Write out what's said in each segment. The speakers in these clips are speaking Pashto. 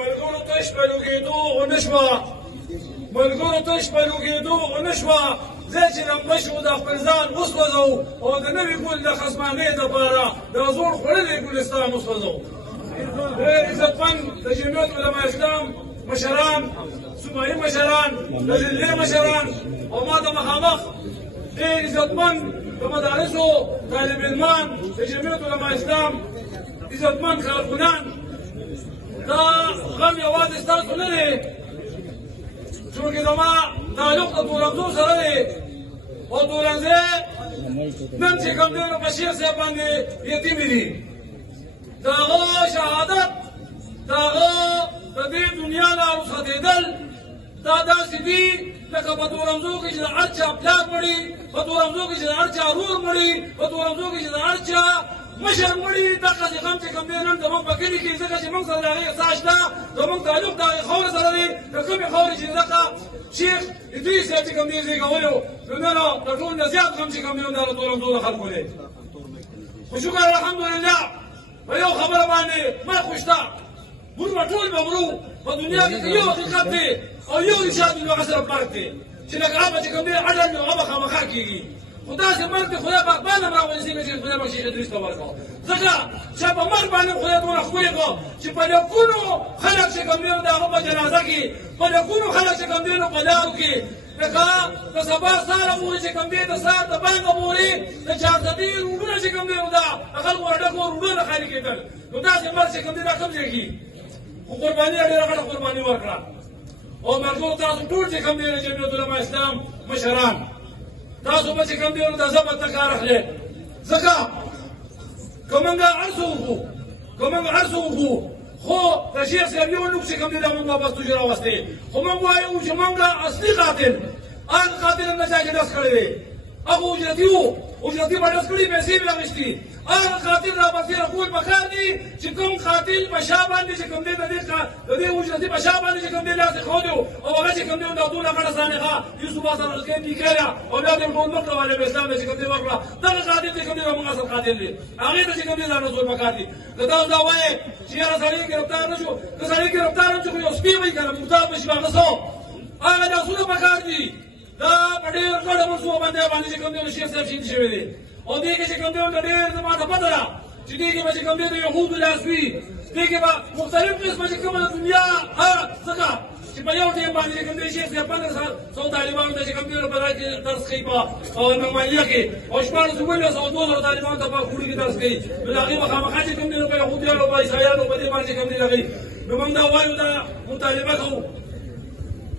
ملګرو ته شپه لوګېدو ونه شوه ملګرو ته شپه لوګېدو ونه شوه ځای چې لمبه شو د خپل ځان وسوځو او د نوي ګل د خزمانۍ دپاره د زوړ خوړلی ګلستان وسوځو ډېر عزتمن د جمعیت علما اسلام مشران صوبایي مشران د ضلعې مشران او ما د مخامخ ډېر عزتمن د مدارسو طالب علمان د جمعیت علما اسلام عزتمن کارکنان دا غم یوازې ستاسو نه دی چونکې زما تعلق د تورنځو سره دی او تورنځی نن چې کوم دی نو په شیخ صاحب باندې یتیمې دي د هغه شهادت د هغه د دې دنیا نه رخصتېدل دا داسې دي لکه په تورنځو کې چې د هر چا پلار مړي په تورنځو کې چې د هر چا ورور مړي په تورنځو کې چې د هر چا مشر مړي دغسې غم چې کوم دی نن زموږ په کلي کې ځکه چې موږ سره د هغې احساس شته زموږ تعلق د هغې خاورې سره دی د کومې خاورې چې دغه شیخ ادریس صاحب چې کوم دی زېږولی و نو نن د ټول نه زیات غم چې کوم دی نو دا د تورنځو د خلکو دی خو شکر الحمدلله په یو خبره باندې مرګ خو شته موږ به ټول به مرو په دنیا کې یو حقیقت دی او یو رشاد نو هغه سره فرق دی چې لکه هغه چې کوم دی عدل نو هغه به خامخا کېږي خو داسې مرګ دی خدای پاک باندې هم راونیسېږي چې خدای پاک شیخ ادریس ته ورکړو ځکه چې په مرګ باندې خدای دونه ښکلې کړو چې په لکونو خلک چې کوم دی نو د هغه په جنازه کې په لکونو خلک چې کوم دی نو په لارو کې لکه د سبا سهاره پورې چې کوم دی د سهار د بانګه پورې د چارسدي روډونه چې کوم دی نو دا د خلکو ډکو روډونه خالي کېدل نو داسې مرګ چې کوم دی دا کوم ځای کې خو قرباني یې ډېره غټه قرباني ورکړه او ملګرو تاسو ټول چې کوم دی د جمعیت علما اسلام مشران تاسو به چې کوم دی نو د ضبط نه کار اخلئ ځکه که موږ هر څه وکړو خو د شیخ صاحب یو نوک چې کوم دی دا موږ واپس توجه راوستې خو موږ وایو چې موږ اصلي قاتل هغه قاتل هم نه چا چې ډس کړی دی هغه اجرتي و اجرتي به ډس کړي پیسې به اخیستي هغه قاتل راپسې راکول پکار دي چې کوم قاتل په شا باندې چې کوم دی د دې اجرتي په شا باندې چې کوم دی لاس یې ښودی او هغه چې کوم دی دا دونه غټه سانحه یوسف حسن القیمي کړه او بیا د ټول ملک والے به اسلام چې کوم دی ورکړه دغه قاتل چې کوم دی زموږ اصل قاتل دی هغې ته چې کوم دی ځان رسول پکار دي که تاسو دا وایې چې یاره سړی ګرفتار نه شو که سړی ګرفتار هم چې خو یو سپی وایي که نه محتاط به شي هغه څه هغه لاسونه پکار دي دا په ډېر غټه منصوبه باندې چې کوم دی نو شیخ صاحب شهید شوی دی او دې کې چې کوم دی نو ډېر زما ته پته ده چې دې کې به چې کوم دی د یهودو لاس وي دې کې به مختلف قسمه چې کومه د دنیا هغه څخه چې په یو ټیم باندې چې کوم دی شیخ صاحب 15 سال څو طالبانو ته چې کوم دی نو په ځای کې درس کوي په نعمانیه کې او 14,000 طالبانو ته په خوړو کې درس کوي نو د هغې به خامخا چې کوم دی نو په یهودیانو په عیسایانو په دې باندې چې کوم دی لګوي نو موږ دا وایو دا مطالبه کوو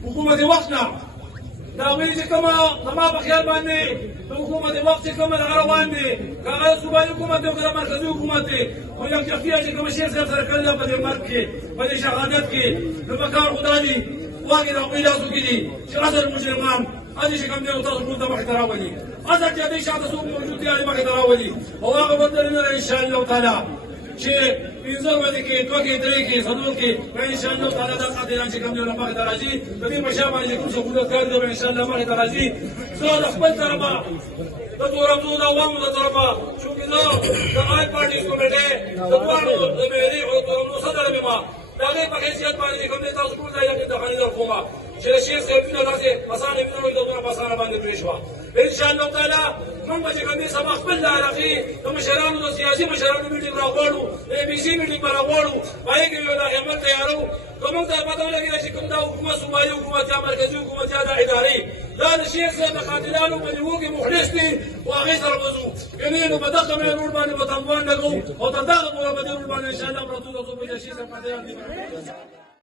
حکومت وخت نه دا وایي چې کومه زما په خیال باندې د حکومت وخت چې کومه دغه روان دی که هغه صوبایي حکومت دی او که د مرکزي حکومت دی خو یکجهتي چې کومه شیخ صاحب سره کړې ده په دې مرګ کې په دې شهادت کې نو په کار خدا دي واګې د هغوی لاسو کې دي چې اصل مجرمان هغې چې کوم دی نو تاسو ټول ته مخې ته راولي اصل چې هغې شاته څوک موجود دي هغې مخې ته راولي او هغه بدلونه ده انشاءالله تعالی چې 15 ورځې کې 2 کې 3 کې 4 کې انشاءالله تعالی دا قاتلان چې کوم دی نو مخې ته راځي د دې په شا باندې کوم سهولت کار دی انشاءالله مخې ته راځي زه د خپل طرفه د تورنځو د عوامو د طرفه چونکې زه د آی پارټیز کمیټې د دواړو د مهري او د تورنځو صدر یم د هغې په حیثیت باندې چې کوم دی تاسو ټول ځای کې دخلي درکوم چې د شیخ صاحب وینه داسې اسانه وینه وایي د دونه په اسانه باندې توی شوه انشاءالله تعالی موږ به چې کوم دی سبا خپل د علاقې د مشرانو د سیاسي مشرانو میټینګ راغواړو د ABC میټینګ به راغواړو په هغې کې یو عمل تیارو که موږ ته پته ولګېده چې کوم دا حکومت صوبایي حکومت یا مرکزي حکومت یا دا ادارې دا د شیخ صاحب د قاتلانو په نیوو کې مخلص دي خو هغې سره به ځو کنې نو په دغه روډ باندې به تنګوان لګوو او تر دغه پورې به دې روډ باندې انشاءالله پرتو د صوبایي د شیخ صاحب قاتلان دي